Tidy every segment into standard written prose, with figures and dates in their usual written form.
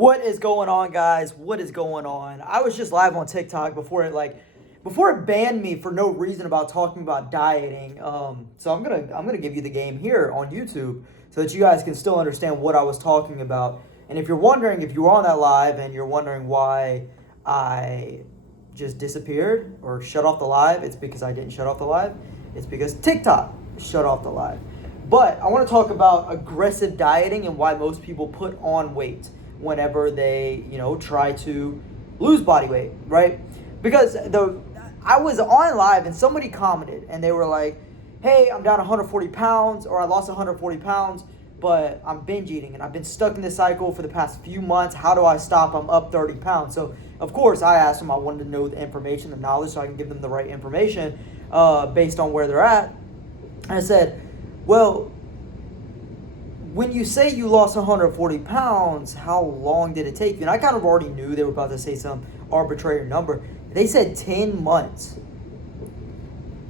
What is going on, guys? What is going on? I was just live on TikTok before it banned me for no reason about talking about dieting. So I'm gonna give you the game here on YouTube so that you guys can still understand what I was talking about. And if you're wondering, if you were on that live and you're wondering why I just disappeared or shut off the live, it's because I didn't shut off the live. It's because TikTok shut off the live. But I want to talk about aggressive dieting and why most people put on weight whenever they, try to lose body weight, right? Because I was on live and somebody commented and they were like, hey, I'm down 140 pounds or I lost 140 pounds, but I'm binge eating and I've been stuck in this cycle for the past few months. How do I stop? I'm up 30 pounds. So, of course, I asked them, I wanted to know the information, the knowledge, so I can give them the right information based on where they're at. And I said, well, when you say you lost 140 pounds, how long did it take you? And I kind of already knew they were about to say some arbitrary number. They said 10 months.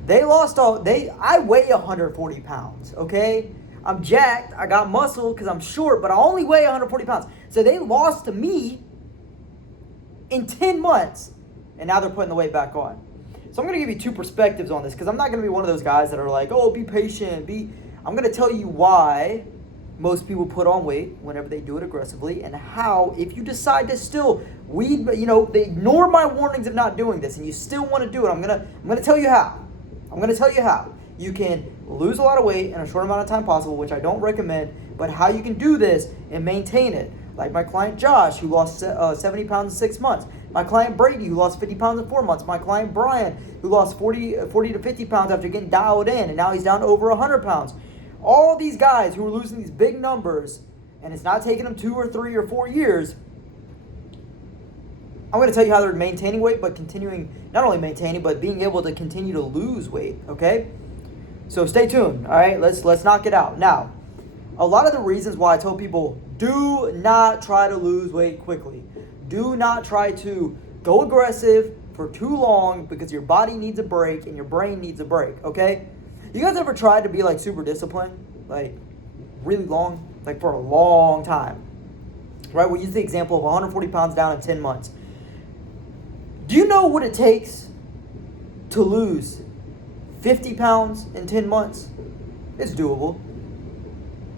I weigh 140 pounds, okay? I'm jacked, I got muscle because I'm short, but I only weigh 140 pounds. So they lost to me in 10 months, and now they're putting the weight back on. So I'm going to give you two perspectives on this because I'm not going to be one of those guys that are like, oh, be patient. I'm going to tell you why most people put on weight whenever they do it aggressively, and how, if you decide to still they ignore my warnings of not doing this and you still want to do it, I'm gonna tell you how. I'm gonna tell you how you can lose a lot of weight in a short amount of time possible, which I don't recommend, but how you can do this and maintain it. Like my client Josh, who lost 70 pounds in 6 months. My client Brady, who lost 50 pounds in 4 months. My client Brian, who lost 40 to 50 pounds after getting dialed in, and now he's down to over 100 pounds. All these guys who are losing these big numbers, and it's not taking them 2 or 3 or 4 years, I'm going to tell you how they're maintaining weight, but continuing, not only maintaining, but being able to continue to lose weight, okay? So stay tuned, all right? Let's knock it out. Now, a lot of the reasons why I tell people, do not try to lose weight quickly. Do not try to go aggressive for too long because your body needs a break and your brain needs a break, okay? You guys ever tried to be like super disciplined? Like really long? Like for a long time. Right? We'll use the example of 140 pounds down in 10 months. Do you know what it takes to lose 50 pounds in 10 months? It's doable.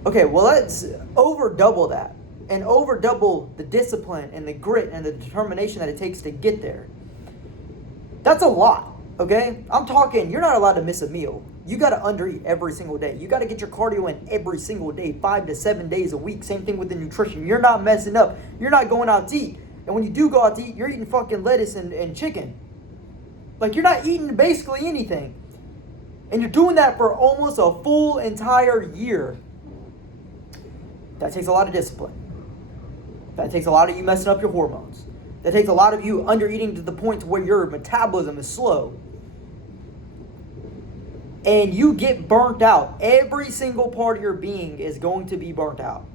Okay, well, let's over double that. And over double the discipline and the grit and the determination that it takes to get there. That's a lot, okay? I'm talking, you're not allowed to miss a meal. You got to undereat every single day. You got to get your cardio in every single day, 5 to 7 days a week. Same thing with the nutrition. You're not messing up. You're not going out to eat. And when you do go out to eat, you're eating fucking lettuce and chicken. Like, you're not eating basically anything. And you're doing that for almost a full entire year. That takes a lot of discipline. That takes a lot of you messing up your hormones. That takes a lot of you under-eating to the point to where your metabolism is slow. And you get burnt out. Every single part of your being is going to be burnt out.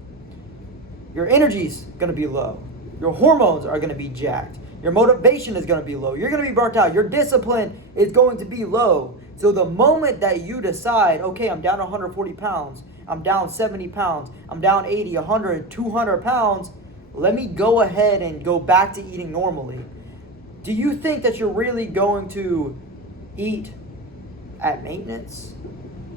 Your energy's going to be low. Your hormones are going to be jacked. Your motivation is going to be low. You're going to be burnt out. Your discipline is going to be low. So the moment that you decide, okay, I'm down 140 pounds, I'm down 70 pounds, I'm down 80, 100, 200 pounds, let me go ahead and go back to eating normally. Do you think that you're really going to eat at maintenance?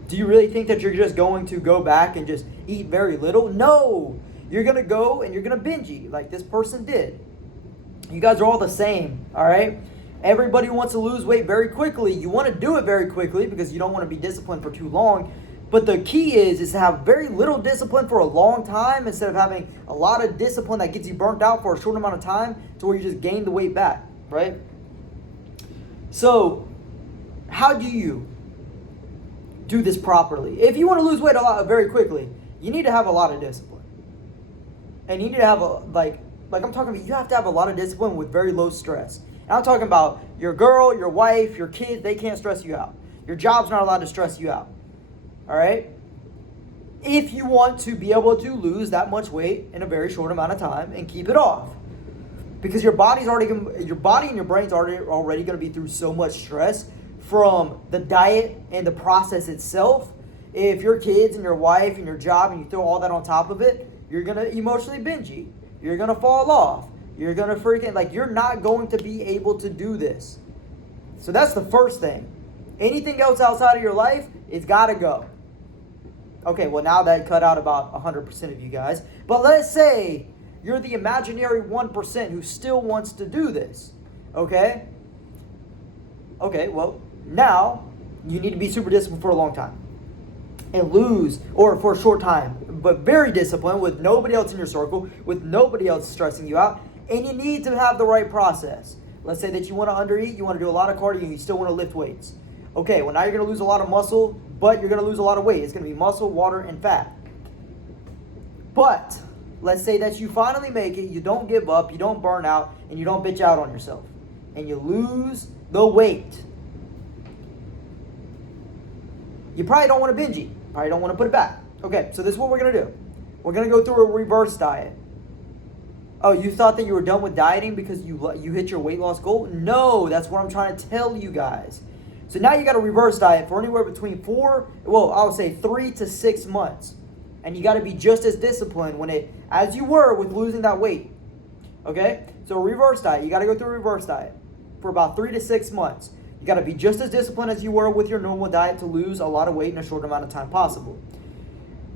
Do you really think that you're just going to go back and just eat very little? No! You're going to go and you're going to binge eat like this person did. You guys are all the same, all right? Everybody wants to lose weight very quickly. You want to do it very quickly because you don't want to be disciplined for too long. But the key is to have very little discipline for a long time instead of having a lot of discipline that gets you burnt out for a short amount of time to where you just gain the weight back, right? So, how do you do this properly? If you want to lose weight very quickly, you need to have a lot of discipline. And you need to have like I'm talking about, you have to have a lot of discipline with very low stress. And I'm talking about your girl, your wife, your kids, they can't stress you out. Your job's not allowed to stress you out. All right? If you want to be able to lose that much weight in a very short amount of time and keep it off. Because your body and your brain's already going to be through so much stress from the diet and the process itself. If your kids and your wife and your job and you throw all that on top of it, you're going to emotionally binge eat. You're going to fall off. You're going to freaking, like, you're not going to be able to do this. So that's the first thing. Anything else outside of your life, it's got to go. Okay, well, now that cut out about 100% of you guys. But let's say you're the imaginary 1% who still wants to do this. Okay? Okay, well, now you need to be super disciplined for a long time. And lose, or for a short time, but very disciplined with nobody else in your circle, with nobody else stressing you out. And you need to have the right process. Let's say that you want to undereat, you want to do a lot of cardio, and you still want to lift weights. Okay, well, now you're going to lose a lot of muscle, but you're going to lose a lot of weight. It's going to be muscle, water, and fat. But let's say that you finally make it, you don't give up, you don't burn out, and you don't bitch out on yourself. And you lose the weight. You probably don't want to binge eat. Probably don't want to put it back. Okay, so this is what we're going to do. We're going to go through a reverse diet. Oh, you thought that you were done with dieting because you hit your weight loss goal? No, that's what I'm trying to tell you guys. So now you got a reverse diet for anywhere between 3 to 6 months. And you got to be just as disciplined as you were with losing that weight. Okay? So a reverse diet, you got to go through a reverse diet for about 3 to 6 months. You got to be just as disciplined as you were with your normal diet to lose a lot of weight in a short amount of time possible.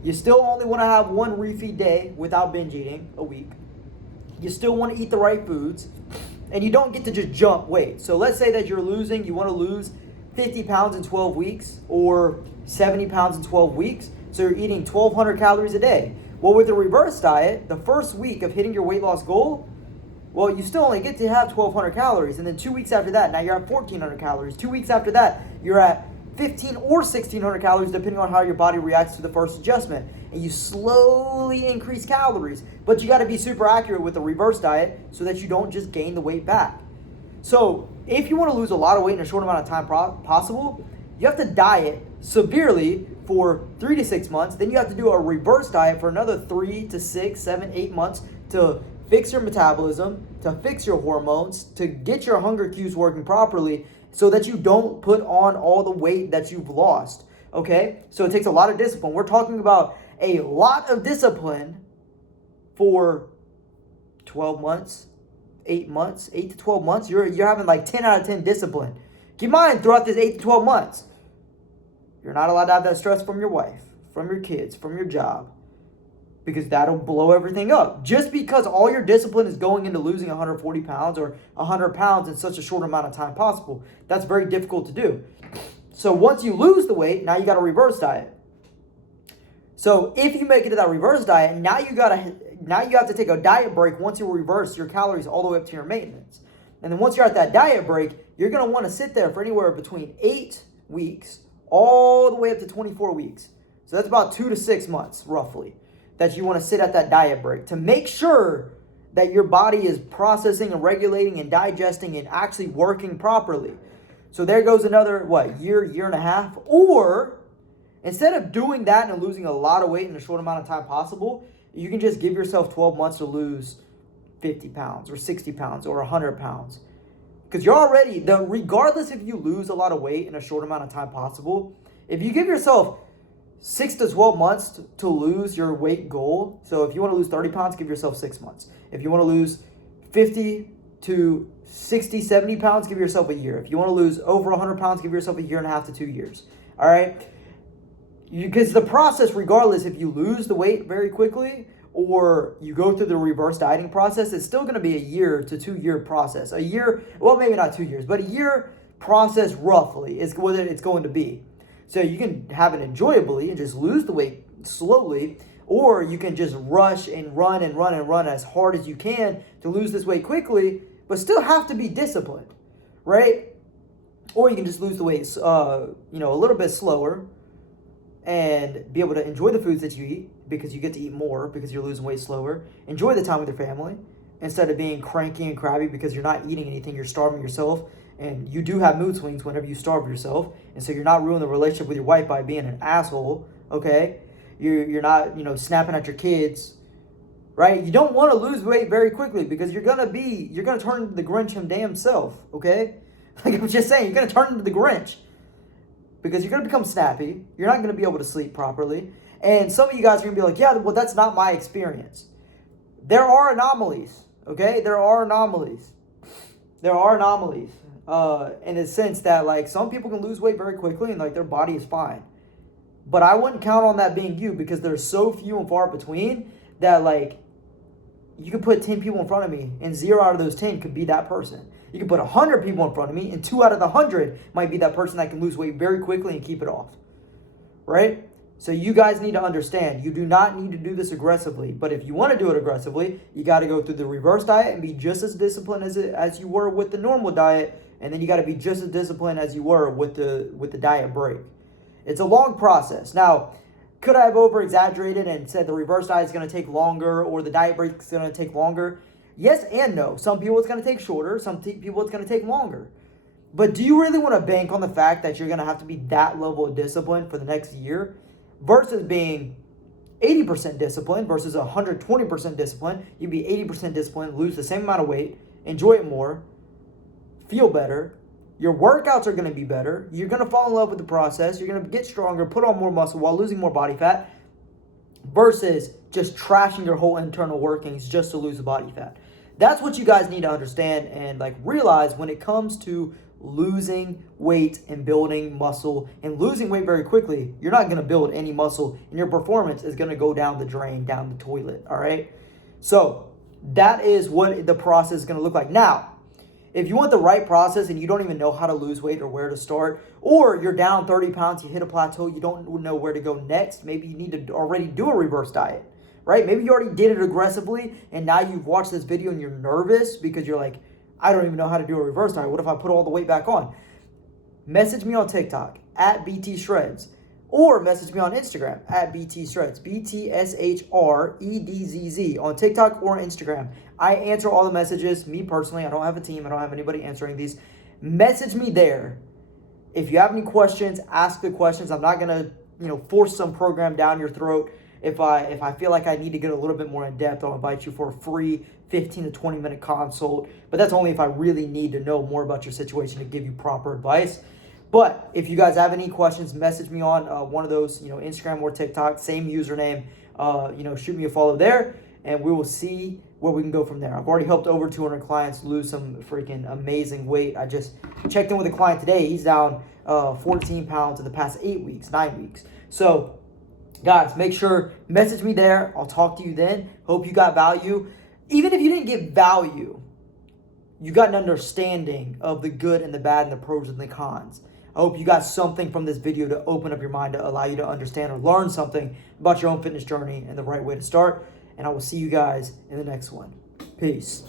You still only want to have one refeed day without binge eating a week. You still want to eat the right foods. And you don't get to just jump weight. So let's say that you want to lose 50 pounds in 12 weeks or 70 pounds in 12 weeks. So you're eating 1,200 calories a day. Well, with the reverse diet, the first week of hitting your weight loss goal, well, you still only get to have 1,200 calories. And then 2 weeks after that, now you're at 1,400 calories. 2 weeks after that, you're at 1,500 or 1,600 calories, depending on how your body reacts to the first adjustment. And you slowly increase calories. But you got to be super accurate with the reverse diet so that you don't just gain the weight back. So if you want to lose a lot of weight in a short amount of time possible, you have to diet severely for 3 to 6 months. Then you have to do a reverse diet for another 3 to 6, 7, 8 months to fix your metabolism, to fix your hormones, to get your hunger cues working properly so that you don't put on all the weight that you've lost. Okay? So it takes a lot of discipline. We're talking about a lot of discipline for 12 months, 8 months, 8 to 12 months. You're having like 10 out of 10 discipline. Keep in mind, throughout this 8 to 12 months, you're not allowed to have that stress from your wife, from your kids, from your job, because that'll blow everything up. Just because all your discipline is going into losing 140 pounds or 100 pounds in such a short amount of time possible, that's very difficult to do. So once you lose the weight, now you got a reverse diet. So if you make it to that reverse diet, now you have to take a diet break once you reverse your calories all the way up to your maintenance. And then once you're at that diet break, you're going to want to sit there for anywhere between 8 weeks all the way up to 24 weeks. So that's about 2 to 6 months, roughly, that you want to sit at that diet break to make sure that your body is processing and regulating and digesting and actually working properly. So there goes another, year and a half. Or instead of doing that and losing a lot of weight in a short amount of time possible, you can just give yourself 12 months to lose 50 pounds or 60 pounds or 100 pounds. Because you're already, regardless if you lose a lot of weight in a short amount of time possible, if you give yourself 6 to 12 months to lose your weight goal, so if you want to lose 30 pounds, give yourself 6 months. If you want to lose 50 to 60, 70 pounds, give yourself a year. If you want to lose over 100 pounds, give yourself a year and a half to 2 years. All right? Because the process, regardless if you lose the weight very quickly or you go through the reverse dieting process, it's still going to be a year to 2 year process. A year, well, maybe not 2 years, but a year process roughly is what it's going to be. So you can have it enjoyably and just lose the weight slowly, or you can just rush and run as hard as you can to lose this weight quickly, but still have to be disciplined, right? Or you can just lose the weight, a little bit slower and be able to enjoy the foods that you eat because you get to eat more because you're losing weight slower. Enjoy the time with your family instead of being cranky and crabby because you're not eating anything, you're starving yourself. And you do have mood swings whenever you starve yourself. And so you're not ruining the relationship with your wife by being an asshole, okay? You're not, snapping at your kids, right? You don't want to lose weight very quickly because you're going to turn into the Grinch himself, okay? Like I'm just saying, you're going to turn into the Grinch because you're going to become snappy. You're not going to be able to sleep properly. And some of you guys are going to be like, yeah, well, that's not my experience. there are anomalies, okay? There are anomalies. There are anomalies in the sense that, like, some people can lose weight very quickly and, like, their body is fine. But I wouldn't count on that being you because there's so few and far between that, like, you could put 10 people in front of me and 0 out of those 10 could be that person. You could put 100 people in front of me and 2 out of the 100 might be that person that can lose weight very quickly and keep it off, right? So you guys need to understand, you do not need to do this aggressively. But if you want to do it aggressively, you got to go through the reverse diet and be just as disciplined as you were with the normal diet. And then you got to be just as disciplined as you were with the diet break. It's a long process. Now, could I have over-exaggerated and said the reverse diet is going to take longer or the diet break is going to take longer? Yes and no. Some people it's going to take shorter. Some people it's going to take longer. But do you really want to bank on the fact that you're going to have to be that level of discipline for the next year versus being 80% disciplined versus 120% discipline? You'd be 80% disciplined, lose the same amount of weight, enjoy it more, feel better. Your workouts are going to be better. You're going to fall in love with the process. You're going to get stronger, put on more muscle while losing more body fat versus just trashing your whole internal workings just to lose the body fat. That's what you guys need to understand and, like, realize when it comes to losing weight and building muscle and losing weight very quickly. You're not going to build any muscle and your performance is going to go down the drain, down the toilet. All right. So that is what the process is going to look like. Now, if you want the right process and you don't even know how to lose weight or where to start, or you're down 30 pounds, you hit a plateau, you don't know where to go next, maybe you need to already do a reverse diet, right? Maybe you already did it aggressively and now you've watched this video and you're nervous because you're like, I don't even know how to do a reverse diet. What if I put all the weight back on? Message me on TikTok at BT Shreds or message me on Instagram at BT Shreds, BTSHREDZZ on TikTok or Instagram. I answer all the messages. Me personally, I don't have a team. I don't have anybody answering these. Message me there. If you have any questions, ask the questions. I'm not going to, force some program down your throat. If I feel like I need to get a little bit more in depth, I'll invite you for a free 15 to 20 minute consult. But that's only if I really need to know more about your situation to give you proper advice. But if you guys have any questions, message me on one of those, Instagram or TikTok, same username. Shoot me a follow there, and we will see where we can go from there. I've already helped over 200 clients lose some freaking amazing weight. I just checked in with a client today. He's down 14 pounds in the past 9 weeks. So, guys, make sure, message me there. I'll talk to you then. Hope you got value. Even if you didn't get value, you got an understanding of the good and the bad and the pros and the cons. I hope you got something from this video to open up your mind to allow you to understand or learn something about your own fitness journey and the right way to start. And I will see you guys in the next one. Peace.